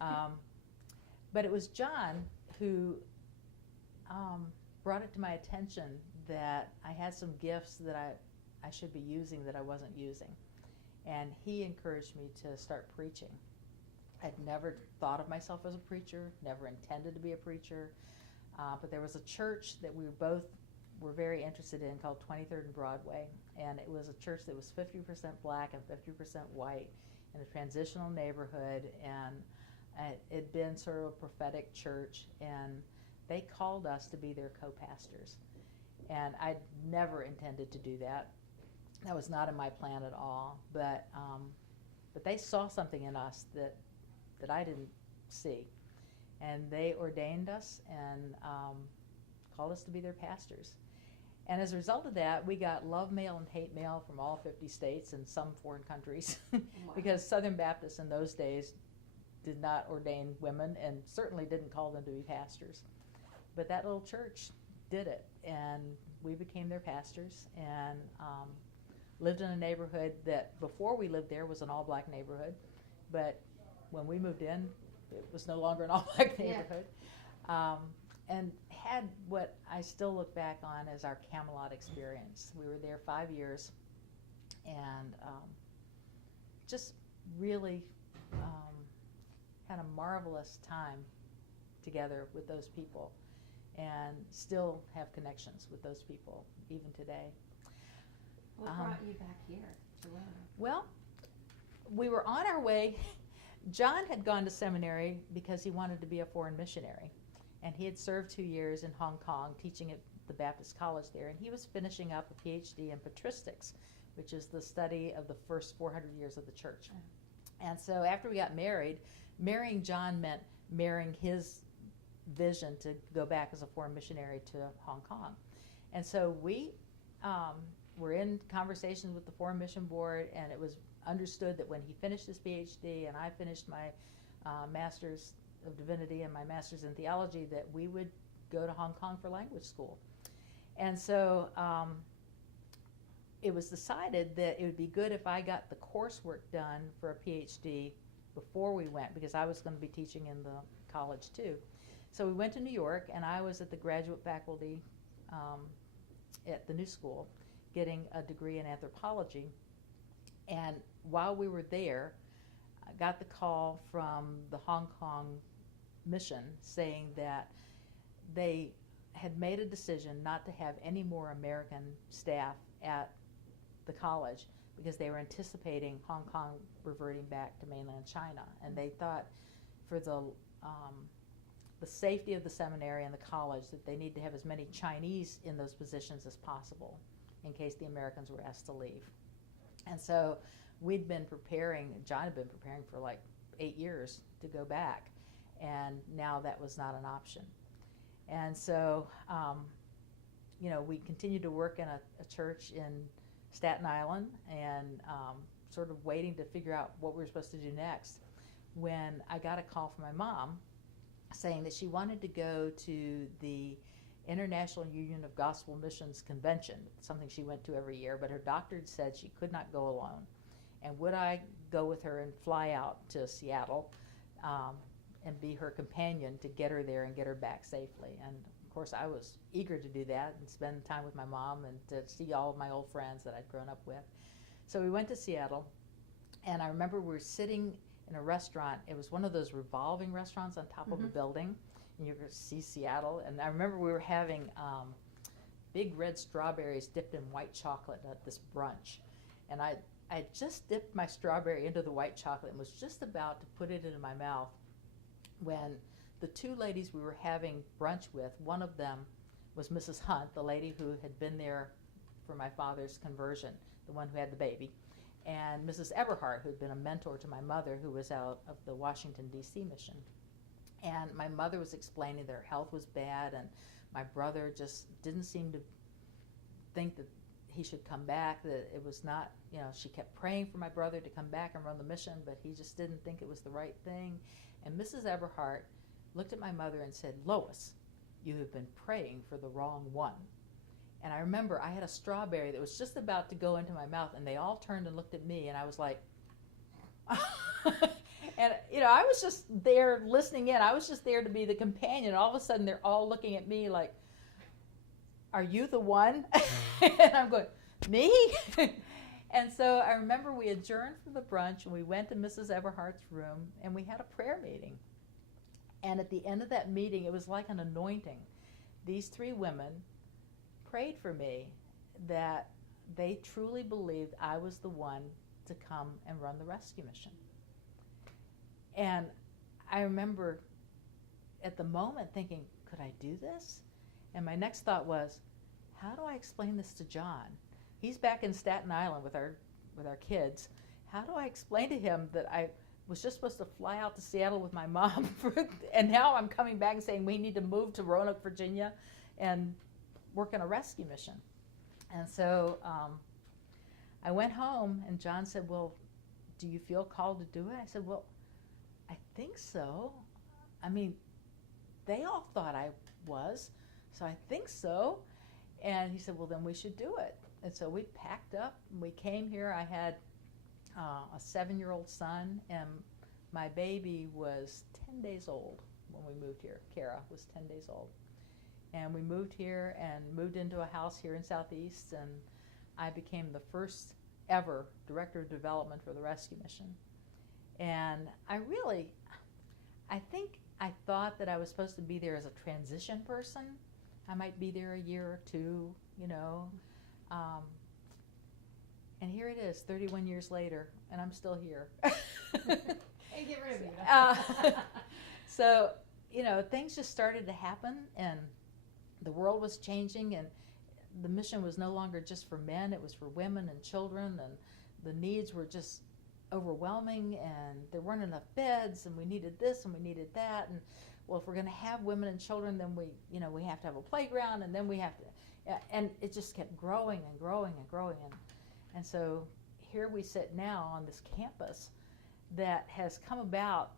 But it was John who brought it to my attention that I had some gifts that I should be using that I wasn't using. And he encouraged me to start preaching. I'd never thought of myself as a preacher, never intended to be a preacher, but there was a church that we were very interested in called 23rd and Broadway, and it was a church that was 50% black and 50% white in a transitional neighborhood, and it had been sort of a prophetic church, and they called us to be their co-pastors. And I'd never intended to do that. That was not in my plan at all, but they saw something in us that I didn't see. And they ordained us and called us to be their pastors. And as a result of that, we got love mail and hate mail from all 50 states and some foreign countries. Wow. Because Southern Baptists in those days did not ordain women and certainly didn't call them to be pastors. But that little church did it, and we became their pastors and lived in a neighborhood that before we lived there was an all-black neighborhood, but when we moved in, it was no longer an all-black neighborhood. Yeah. And had what I still look back on as our Camelot experience. We were there 5 years, and just really had a marvelous time together with those people, and still have connections with those people even today. What brought you back here to Roanoke? Well, we were on our way. John had gone to seminary because he wanted to be a foreign missionary, and he had served 2 years in Hong Kong teaching at the Baptist College there, and he was finishing up a PhD in patristics, which is the study of the first 400 years of the church. And so after we got married, marrying John meant marrying his vision to go back as a foreign missionary to Hong Kong. And so we were in conversations with the Foreign Mission Board, and it was understood that when he finished his PhD and I finished my Master's of Divinity and my Master's in Theology, that we would go to Hong Kong for language school. And so it was decided that it would be good if I got the coursework done for a PhD before we went, because I was going to be teaching in the college too. So we went to New York, and I was at the graduate faculty at the new school getting a degree in anthropology. And while we were there, I got the call from the Hong Kong mission saying that they had made a decision not to have any more American staff at the college because they were anticipating Hong Kong reverting back to mainland China. And they thought for the safety of the seminary and the college that they need to have as many Chinese in those positions as possible in case the Americans were asked to leave. And so we'd been preparing, John had been preparing for like 8 years to go back, and now that was not an option. And so, we continued to work in a church in Staten Island and sort of waiting to figure out what we were supposed to do next, when I got a call from my mom saying that she wanted to go to the International Union of Gospel Missions Convention, something she went to every year, but her doctor had said she could not go alone. And would I go with her and fly out to Seattle and be her companion to get her there and get her back safely? And of course I was eager to do that and spend time with my mom and to see all of my old friends that I'd grown up with. So we went to Seattle, and I remember we were sitting in a restaurant. It was one of those revolving restaurants on top of a building, and you could see Seattle. And I remember we were having big red strawberries dipped in white chocolate at this brunch. And I just dipped my strawberry into the white chocolate and was just about to put it into my mouth when the two ladies we were having brunch with, one of them was Mrs. Hunt, the lady who had been there for my father's conversion, the one who had the baby, and Mrs. Eberhardt, who had been a mentor to my mother, who was out of the Washington, D.C. mission. And my mother was explaining that her health was bad, and my brother just didn't seem to think that he should come back, that it was not, she kept praying for my brother to come back and run the mission, but he just didn't think it was the right thing. And Mrs. Eberhardt looked at my mother and said, "Lois, you have been praying for the wrong one." And I remember I had a strawberry that was just about to go into my mouth, and they all turned and looked at me, and I was like, And, I was just there listening in. I was just there to be the companion. All of a sudden, they're all looking at me like, are you the one? And I'm going, me? And so I remember we adjourned from the brunch, and we went to Mrs. Everhart's room, and we had a prayer meeting. And at the end of that meeting, it was like an anointing. These 3 women prayed for me that they truly believed I was the one to come and run the rescue mission. And I remember at the moment thinking, could I do this? And my next thought was, how do I explain this to John? He's back in Staten Island with our kids. How do I explain to him that I was just supposed to fly out to Seattle with my mom, and now I'm coming back and saying we need to move to Roanoke, Virginia, and work in a rescue mission? And so I went home, and John said, well, do you feel called to do it? I said, well, I think so. I mean, they all thought I was, so I think so. And he said, well, then we should do it. And so we packed up, and we came here. I had a 7-year-old son, and my baby was 10 days old when we moved here. Kara was 10 days old. And we moved here and moved into a house here in Southeast, and I became the first ever director of development for the rescue mission. And I think I thought that I was supposed to be there as a transition person. I might be there a year or 2, and here it is, 31 years later, and I'm still here. Hey, get rid of me. So, things just started to happen, and the world was changing, and the mission was no longer just for men, it was for women and children, and the needs were just overwhelming, and there weren't enough beds, and we needed this and we needed that, and well, if we're going to have women and children, then we have to have a playground, and then we have to, and it just kept growing and growing and growing, and so here we sit now on this campus that has come about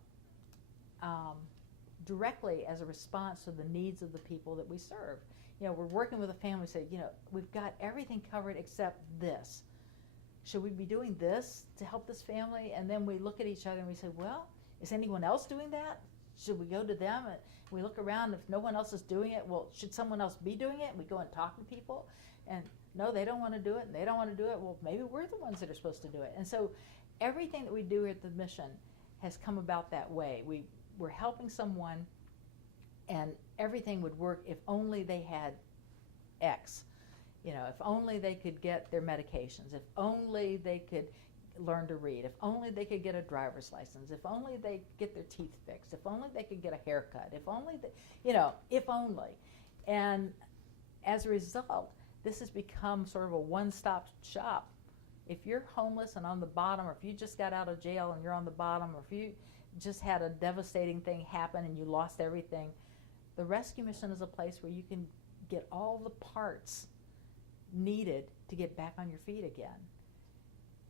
directly as a response to the needs of the people that we serve. We're working with a family, say, we've got everything covered except this. Should we be doing this to help this family? And then we look at each other and we say, well, is anyone else doing that? Should we go to them? And we look around. If no one else is doing it, well, should someone else be doing it? We go and talk to people. And no, they don't want to do it, and they don't want to do it. Well, maybe we're the ones that are supposed to do it. And so everything that we do at the mission has come about that way. We're helping someone, and everything would work if only they had X. If only they could get their medications, if only they could learn to read, if only they could get a driver's license, if only they could get their teeth fixed, if only they could get a haircut, if only if only. And as a result, this has become sort of a one-stop shop. If you're homeless and on the bottom, or if you just got out of jail and you're on the bottom, or if you just had a devastating thing happen and you lost everything, the rescue mission is a place where you can get all the parts needed to get back on your feet again.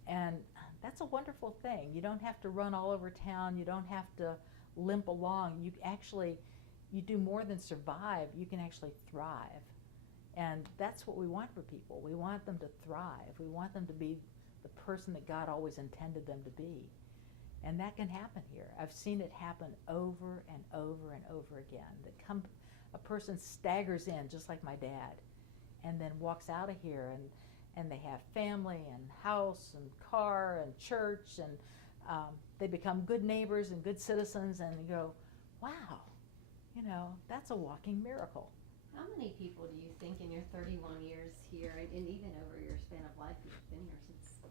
And that's a wonderful thing. You don't have to run all over town. You don't have to limp along. You do more than survive. You can actually thrive. And that's what we want for people. We want them to thrive. We want them to be the person that God always intended them to be. And that can happen here. I've seen it happen over and over and over again. A person staggers in, just like my dad, and then walks out of here, and they have family and house and car and church, and they become good neighbors and good citizens, and you go, wow, that's a walking miracle. How many people do you think in your 31 years here, and even over your span of life, you've been here since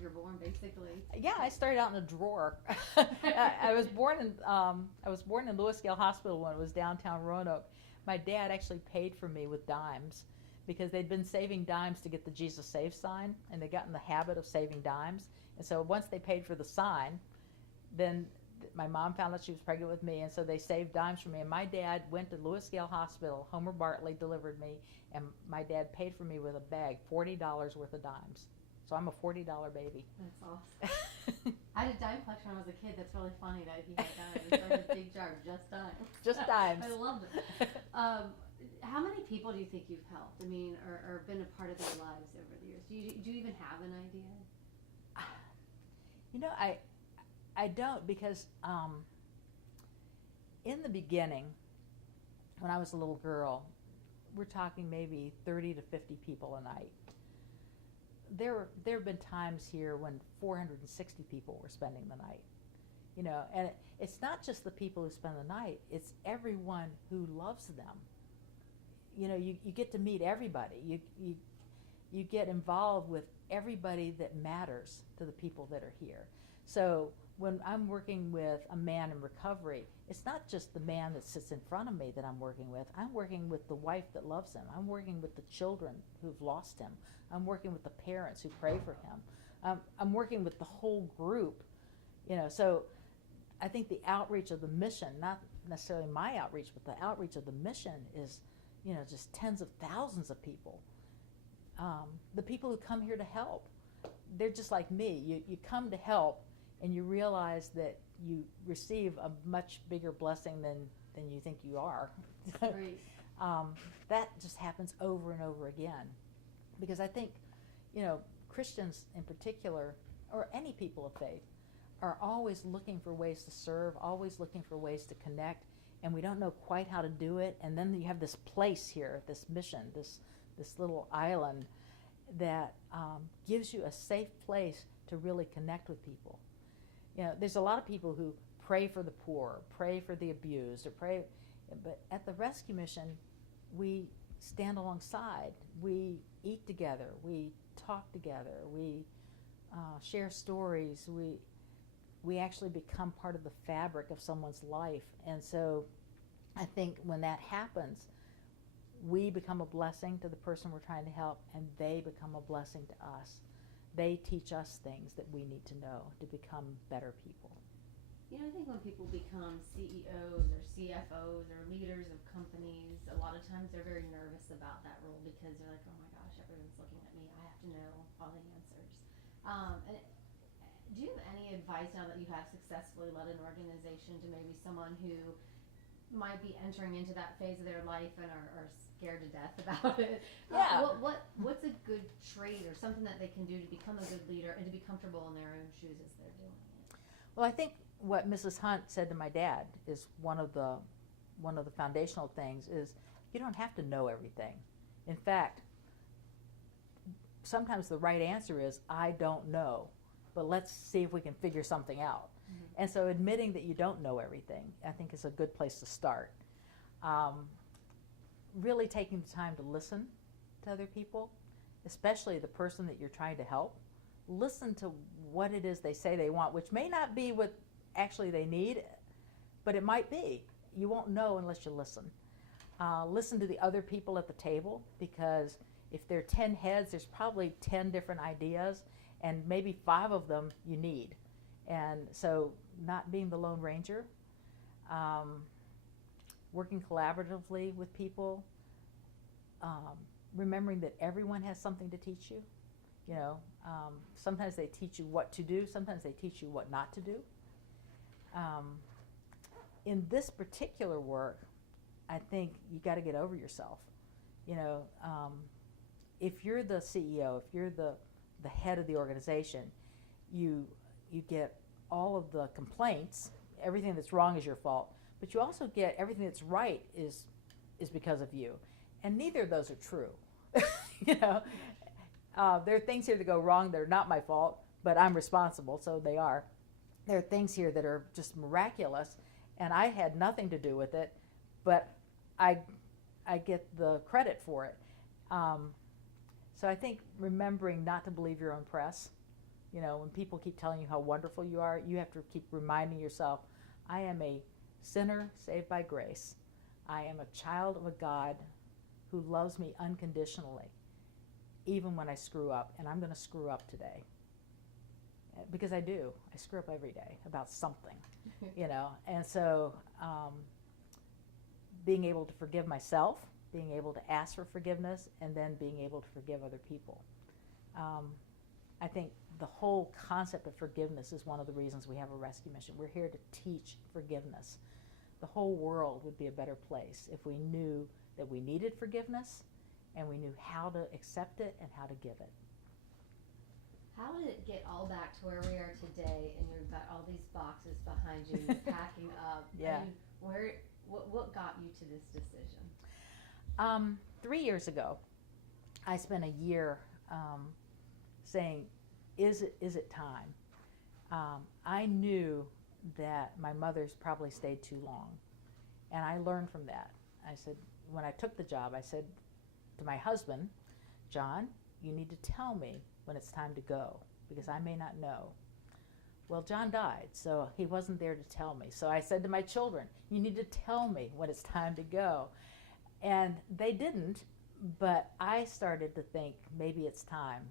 you're born, basically? Yeah, I started out in a drawer. I was born in Louisville Hospital when it was downtown Roanoke. My dad actually paid for me with dimes, because they'd been saving dimes to get the Jesus Saves sign, and they got in the habit of saving dimes. And so once they paid for the sign, then my mom found out she was pregnant with me, and so they saved dimes for me. And my dad went to Louisville Hospital. Homer Bartley delivered me, and my dad paid for me with a bag, $40 worth of dimes. So I'm a $40 baby. That's awesome. I had a dime collection when I was a kid. That's really funny that he had dimes. I had a big jar of just dimes. Just dimes. I loved it. How many people do you think you've helped? I mean, or been a part of their lives over the years? Do you even have an idea? I don't, because in the beginning, when I was a little girl, we're talking maybe 30 to 50 people a night. There have been times here when 460 people were spending the night. You know, and it's not just the people who spend the night, it's everyone who loves them. You know, you get to meet everybody. You get involved with everybody that matters to the people that are here. So when I'm working with a man in recovery, it's not just the man that sits in front of me that I'm working with. I'm working with the wife that loves him. I'm working with the children who've lost him. I'm working with the parents who pray for him. I'm working with the whole group. You know, so I think the outreach of the mission, not necessarily my outreach, but the outreach of the mission is, you know, just tens of thousands of people. The people who come here to help, they're just like me. You come to help, and you realize that you receive a much bigger blessing than you think you are. Right. That just happens over and over again. Because I think, you know, Christians in particular, or any people of faith, are always looking for ways to serve, always looking for ways to connect, and we don't know quite how to do it. And then you have this place here, this mission, this little island that gives you a safe place to really connect with people. You know, there's a lot of people who pray for the poor, pray for the abused, or pray, but at the rescue mission, we stand alongside, we eat together, we talk together, we share stories, we actually become part of the fabric of someone's life. And so I think when that happens, we become a blessing to the person we're trying to help, and they become a blessing to us. They teach us things that we need to know to become better people. You know, I think when people become CEOs or CFOs or leaders of companies, a lot of times they're very nervous about that role because they're like, oh my gosh, everyone's looking at me. I have to know all the answers. And do you have any advice now that you have successfully led an organization to maybe someone who might be entering into that phase of their life and are scared to death about it? Yeah. What's a good trait or something that they can do to become a good leader and to be comfortable in their own shoes as they're doing it? Well, I think what Mrs. Hunt said to my dad is one of the foundational things is you don't have to know everything. In fact, sometimes the right answer is I don't know, but let's see if we can figure something out. Mm-hmm. And so admitting that you don't know everything, I think, is a good place to start. Really taking the time to listen to other people, especially the person that you're trying to help. Listen to what it is they say they want, which may not be what actually they need, but it might be. You won't know unless you listen. Listen to the other people at the table, because if there are 10 heads, there's probably 10 different ideas, and maybe 5 of them you need. And so not being the Lone Ranger, working collaboratively with people, remembering that everyone has something to teach you. You know, sometimes they teach you what to do, sometimes they teach you what not to do. In this particular work, I think you got to get over yourself. You know, if you're the CEO, if you're the head of the organization, you get all of the complaints. Everything that's wrong is your fault, but you also get everything that's right is because of you, and neither of those are true. You know, there are things here that go wrong that are not my fault, but I'm responsible, so they are. There are things here that are just miraculous, and I had nothing to do with it, but I get the credit for it. So I think remembering not to believe your own press. You know, when people keep telling you how wonderful you are, you have to keep reminding yourself, I am a sinner saved by grace. I am a child of a God who loves me unconditionally, even when I screw up, and I'm going to screw up today. Because I do. I screw up every day about something, you know. And so being able to forgive myself, being able to ask for forgiveness, and then being able to forgive other people. I think the whole concept of forgiveness is one of the reasons we have a rescue mission. We're here to teach forgiveness. The whole world would be a better place if we knew that we needed forgiveness and we knew how to accept it and how to give it. How did it get all back to where we are today, and you've got all these boxes behind you, you're packing up? Yeah. I mean, what got you to this decision? 3 years ago, I spent a year saying, is it time? I knew that my mother's probably stayed too long, and I learned from that. I said, when I took the job, I said to my husband, John, you need to tell me when it's time to go, because I may not know. Well, John died, so he wasn't there to tell me. So I said to my children, you need to tell me when it's time to go. And they didn't, but I started to think maybe it's time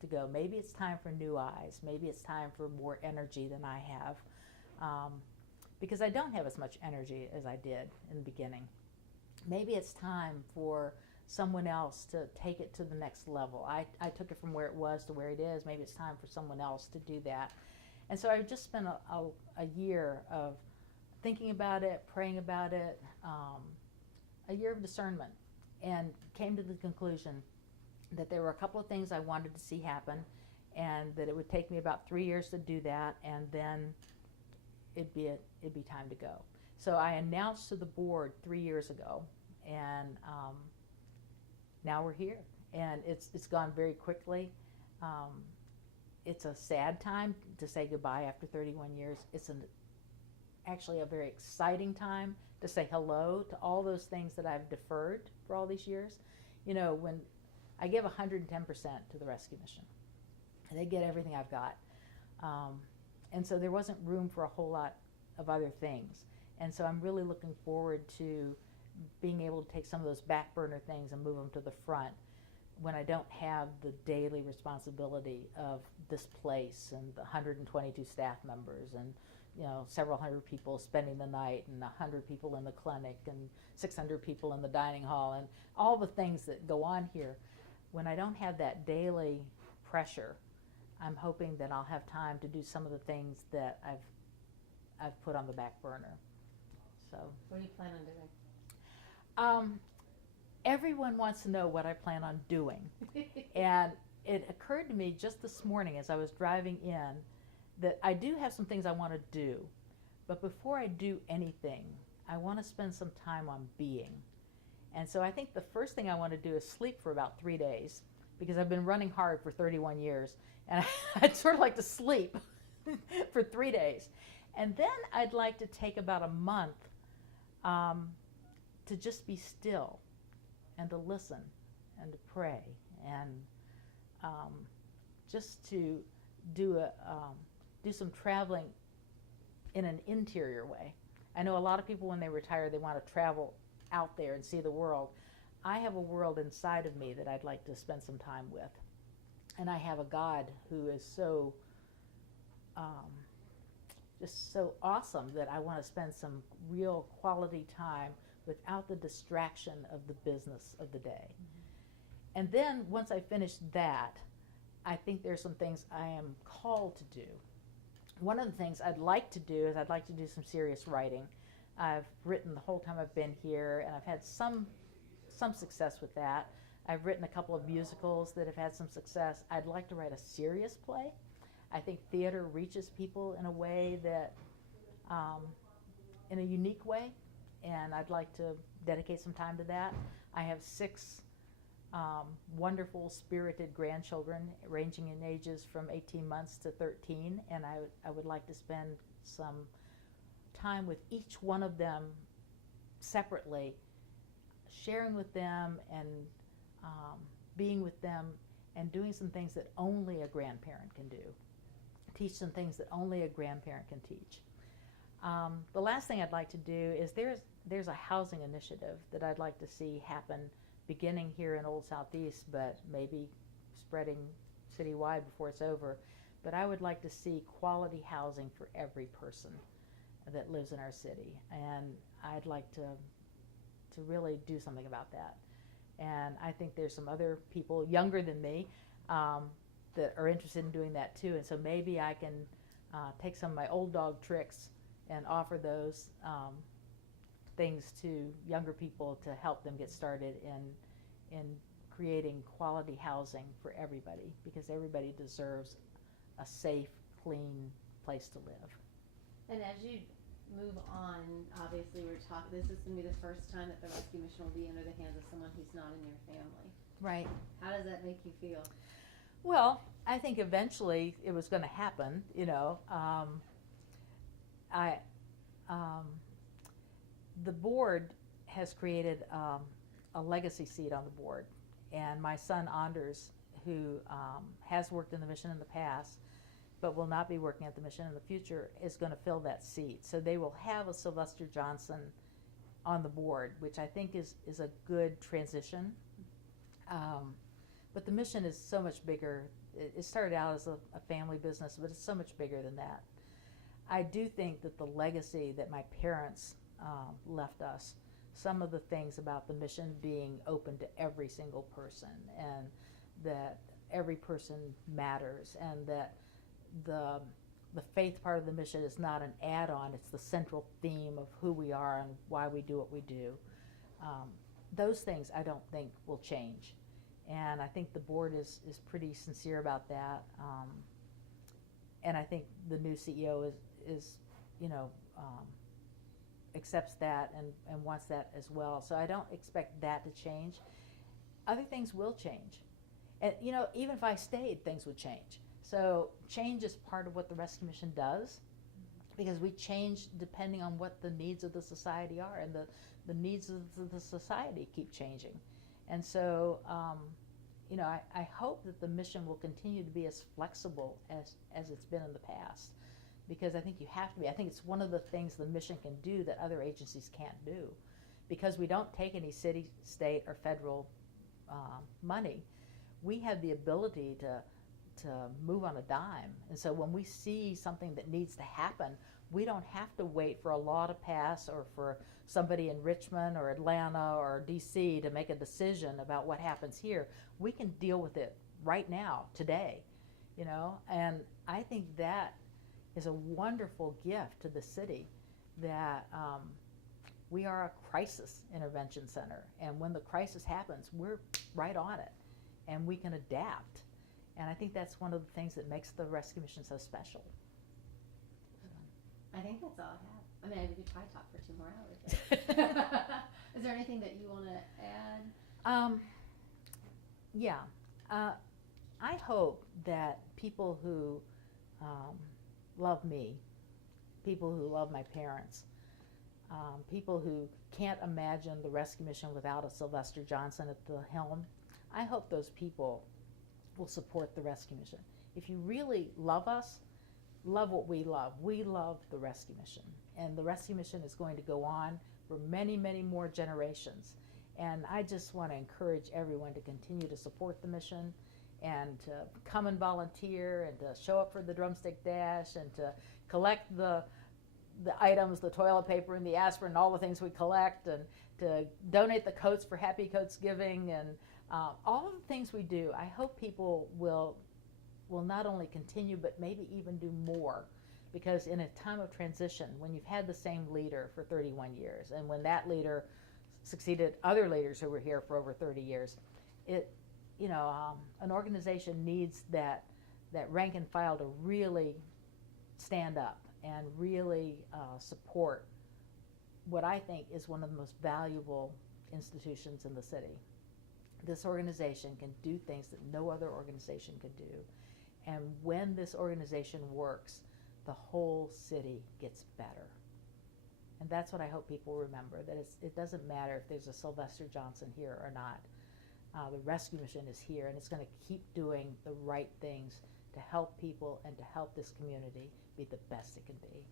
to go. Maybe it's time for new eyes. Maybe it's time for more energy than I have, because I don't have as much energy as I did in the beginning. Maybe it's time for someone else to take it to the next level. I took it from where it was to where it is. Maybe it's time for someone else to do that. And so I just spent a year of thinking about it, praying about it, a year of discernment, and came to the conclusion that there were a couple of things I wanted to see happen, and that it would take me about 3 years to do that, and then it'd be time to go. So I announced to the board 3 years ago, and now we're here, and it's gone very quickly. It's a sad time to say goodbye after 31 years. It's actually a very exciting time to say hello to all those things that I've deferred for all these years. You know, when I give 110% to the rescue mission, and they get everything I've got. And so there wasn't room for a whole lot of other things. And so I'm really looking forward to being able to take some of those back burner things and move them to the front when I don't have the daily responsibility of this place and the 122 staff members and, you know, several hundred people spending the night and 100 people in the clinic and 600 people in the dining hall and all the things that go on here. When I don't have that daily pressure, I'm hoping that I'll have time to do some of the things that I've put on the back burner. So What do you plan on doing? Everyone wants to know what I plan on doing. And it occurred to me just this morning as I was driving in that I do have some things I want to do. But before I do anything, I want to spend some time on being. And so I think the first thing I want to do is sleep for about 3 days, because I've been running hard for 31 years. And I'd sort of like to sleep for 3 days. And then I'd like to take about a month to just be still and to listen and to pray and just to do some traveling in an interior way. I know a lot of people when they retire, they want to travel out there and see the world. I have a world inside of me that I'd like to spend some time with. And I have a God who is so just so awesome that I want to spend some real quality time without the distraction of the business of the day. Mm-hmm. And then once I finish that, I think there's some things I am called to do. One of the things I'd like to do is I'd like to do some serious writing. I've written the whole time I've been here, and I've had some success with that. I've written a couple of musicals that have had some success. I'd like to write a serious play. I think theater reaches people in a way that, in a unique way, and I'd like to dedicate some time to that. I have 6 wonderful, spirited grandchildren ranging in ages from 18 months to 13, and I would like to spend some time with each one of them separately, sharing with them and being with them and doing some things that only a grandparent can do. Teach some things that only a grandparent can teach. The last thing I'd like to do is there's a housing initiative that I'd like to see happen beginning here in Old Southeast, but maybe spreading citywide before it's over. But I would like to see quality housing for every person that lives in our city. And I'd like to really do something about that. And I think there's some other people younger than me that are interested in doing that too. And so maybe I can take some of my old dog tricks and offer those things to younger people to help them get started in creating quality housing for everybody, because everybody deserves a safe, clean place to live. And as you move on, obviously this is going to be the first time that the rescue mission will be under the hands of someone who's not in your family. Right. How does that make you feel? Well, I think eventually it was going to happen, you know. The board has created a legacy seat on the board, and my son Anders, who has worked in the mission in the past but will not be working at the mission in the future, is going to fill that seat. So they will have a Joy-Sylvester-Johnson on the board, which I think is a good transition. But the mission is so much bigger. It started out as a family business, but it's so much bigger than that. I do think that the legacy that my parents left us, some of the things about the mission being open to every single person, and that every person matters, and that the faith part of the mission is not an add-on, it's the central theme of who we are and why we do what we do. Those things I don't think will change. And I think the board is pretty sincere about that. And I think the new CEO is accepts that and wants that as well. So I don't expect that to change. Other things will change. And, even if I stayed, things would change. So change is part of what the rescue mission does, because we change depending on what the needs of the society are, and the needs of the society keep changing. And so, I hope that the mission will continue to be as flexible as it's been in the past, because I think you have to be. I think it's one of the things the mission can do that other agencies can't do, because we don't take any city, state, or federal money. We have the ability to move on a dime. And so when we see something that needs to happen, we don't have to wait for a law to pass or for somebody in Richmond or Atlanta or DC to make a decision about what happens here. We can deal with it right now, today, and I think that is a wonderful gift to the city, that we are a crisis intervention center, and when the crisis happens, we're right on it, and we can adapt. And I think that's one of the things that makes the rescue mission so special. I think that's all I have. We could probably talk for 2 more hours. Is there anything that you want to add? Yeah. I hope that people who love me, people who love my parents, people who can't imagine the rescue mission without a Joy-Sylvester-Johnson at the helm, I hope those people will support the rescue mission. If you really love us, love what we love. We love the rescue mission, and the rescue mission is going to go on for many, many more generations. And I just want to encourage everyone to continue to support the mission, and to come and volunteer, and to show up for the drumstick dash, and to collect the items, the toilet paper and the aspirin, and all the things we collect, and to donate the coats for Happy Coats Giving, and all of the things we do. I hope people will not only continue, but maybe even do more, because in a time of transition, when you've had the same leader for 31 years, and when that leader succeeded other leaders who were here for over 30 years, an organization needs that rank and file to really stand up and really support what I think is one of the most valuable institutions in the city. This organization can do things that no other organization could do. And when this organization works, the whole city gets better. And that's what I hope people remember, that it doesn't matter if there's a Joy-Sylvester-Johnson here or not. The rescue mission is here, and it's going to keep doing the right things to help people and to help this community be the best it can be.